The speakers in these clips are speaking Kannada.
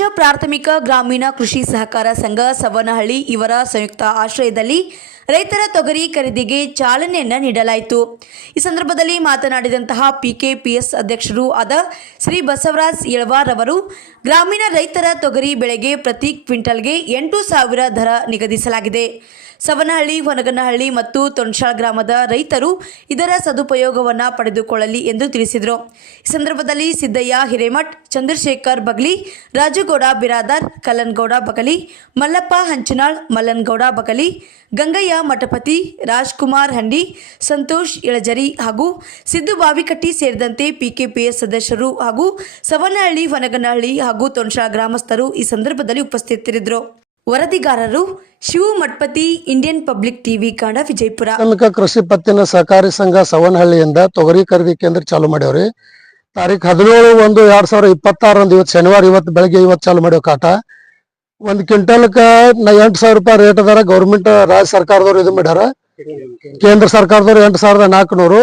ರಾಜ್ಯ ಪ್ರಾಥಮಿಕ ಗ್ರಾಮೀಣ ಕೃಷಿ ಸಹಕಾರ ಸಂಘ ಸವನಹಳ್ಳಿ ಇವರ ಸಂಯುಕ್ತ ಆಶ್ರಯದಲ್ಲಿ ರೈತರ ತೊಗರಿ ಖರೀದಿಗೆ ಚಾಲನೆಯನ್ನು ನೀಡಲಾಯಿತು. ಈ ಸಂದರ್ಭದಲ್ಲಿ ಮಾತನಾಡಿದಂತಹ ಪಿಕೆಪಿಎಸ್ ಅಧ್ಯಕ್ಷರು ಆದ ಶ್ರೀ ಬಸವರಾಜ್ ಯಳವಾರ್ ಅವರು ಗ್ರಾಮೀಣ ರೈತರ ತೊಗರಿ ಬೆಳೆಗೆ ಪ್ರತಿ ಕ್ವಿಂಟಲ್ಗೆ 8,000 ದರ ನಿಗದಿಸಲಾಗಿದೆ. ಸವನಹಳ್ಳಿ, ಹೊನಗನಹಳ್ಳಿ ಮತ್ತು ತೊಣಶಾಳ ಗ್ರಾಮದ ರೈತರು ಇದರ ಸದುಪಯೋಗವನ್ನು ಪಡೆದುಕೊಳ್ಳಲಿ ಎಂದು ತಿಳಿಸಿದರು. ಈ ಸಂದರ್ಭದಲ್ಲಿ ಸಿದ್ದಯ್ಯ ಹಿರೇಮಠ್, ಚಂದ್ರಶೇಖರ್ ಬಗಲಿ, ರಾಜುಗೌಡ ಬಿರಾದಾರ್, ಕಲ್ಲನಗೌಡ ಬಗಲಿ, ಮಲ್ಲಪ್ಪ ಹಂಚನಾಳ್, ಮಲ್ಲನಗೌಡ ಬಗಲಿ, ಗಂಗಯ್ಯ ಮಠಪತಿ, ರಾಜ್ಕುಮಾರ್ ಹಂಡಿ, ಸಂತೋಷ್ ಇಳಜರಿ ಹಾಗೂ ಸಿದ್ದು ಬಾವಿಕಟ್ಟಿ ಸೇರಿದಂತೆ ಪಿಕೆಪಿಎಸ್ ಸದಸ್ಯರು ಹಾಗೂ ಸವನಹಳ್ಳಿ, ಹೊನಗನಹಳ್ಳಿ ಹಾಗೂ ತೊಣಶಾಳ ಗ್ರಾಮಸ್ಥರು ಈ ಸಂದರ್ಭದಲ್ಲಿ ಉಪಸ್ಥಿತರಿದ್ದರು. ವರದಿಗಾರರು Shivu Mathapati, Indian public TV Kannada, Vijayapura. ಪ್ರಾಥಮಿಕ ಕೃಷಿ ಪತ್ತಿನ ಸಹಕಾರಿ ಸಂಘ ಸವನಹಳ್ಳಿಯಿಂದ ತೊಗರಿ ಖರೀದಿ ಕೇಂದ್ರ ಚಾಲು ಮಾಡ್ಯಾವ್ರಿ. ತಾರೀಖ್ 17/1/2026 ಇವತ್ತು ಶನಿವಾರ, ಇವತ್ತು ಬೆಳಗ್ಗೆ ಚಾಲು ಮಾಡ್ಯಾವ ಕಾಟ. 1 ಕ್ವಿಂಟಲ್ಕ 8,000 ರೂಪಾಯಿ ರೇಟ್ ಅದಾರ. ಗೌರ್ಮೆಂಟ್ ರಾಜ್ಯ ಸರ್ಕಾರದವ್ರು ಇದು ಮಾಡ್ಯಾರ. ಕೇಂದ್ರ ಸರ್ಕಾರದವ್ರು 8,400.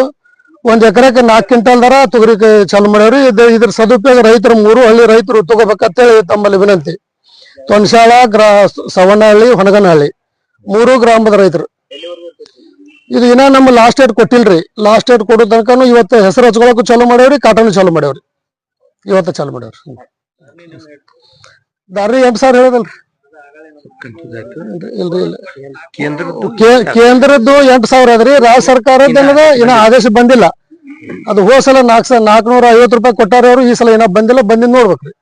1 ಎಕರೆಗೆ 4 ಕ್ವಿಂಟಲ್ ದರ ತೊಗರಿ ಚಾಲು ಮಾಡ್ಯಾವ್ರಿ. ಇದ್ರ ಸದುಪಯೋಗ ರೈತರು 3 ಹಳ್ಳಿ ರೈತರು ತಗೋಬೇಕಂತೇಳಿ ತಮ್ಮಲ್ಲಿ ವಿನಂತಿ. ತೊಣಶಾಳ, ಸವನಹಳ್ಳಿ, ಹೊನಗನಹಳ್ಳಿ 3 ಗ್ರಾಮದ ರೈತರು. ಇದು ಇನ್ನ ನಮ್ಮ ಲಾಸ್ಟ್ ಡೇಟ್ ಕೊಟ್ಟಿಲ್ರಿ. ಲಾಸ್ಟ್ ಡೇಟ್ ಕೊಡೋ ತನಕ ಇವತ್ತು ಹೆಸರು ಹಚ್ಕೊಳಕ್ಕೂ ಚಾಲು ಮಾಡ್ಯಾವ್ರಿ, ಕಾಟನು ಚಾಲು ಮಾಡ್ಯಾವ್ರಿ. ಇವತ್ತು ಚಾಲು ಮಾಡ್ಯಾವ್ರಿ. ದಾರಿ 8,000 ಹೇಳದಲ್ರಿ. ಇಲ್ರಿ ಇಲ್ಲ, ಕೇಂದ್ರದ್ದು 8,000 ಅದ್ರಿ. ರಾಜ್ಯ ಸರ್ಕಾರದ ಇನ್ನ ಆದೇಶ ಬಂದಿಲ್ಲ. ಅದು ಹೋದ ಸಲ 450 ರೂಪಾಯಿ ಕೊಟ್ಟಾರ ಅವ್ರು. ಈ ಸಲ ಇನ್ನ ಬಂದಿಲ್ಲ. ಬಂದಿದ್ ನೋಡ್ಬೇಕ್ರಿ.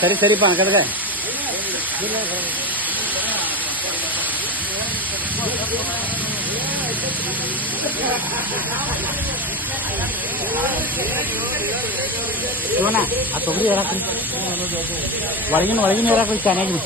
ಸರಿ ಸರಿಪ್ಪ ಕದಗ ಶಿವನ ಆ ತೊಗರಿ ಹೇಳಕ್ರಿ ಒಳಗಿನ ಹೇಳಕ್ ಚೆನ್ನಾಗಿ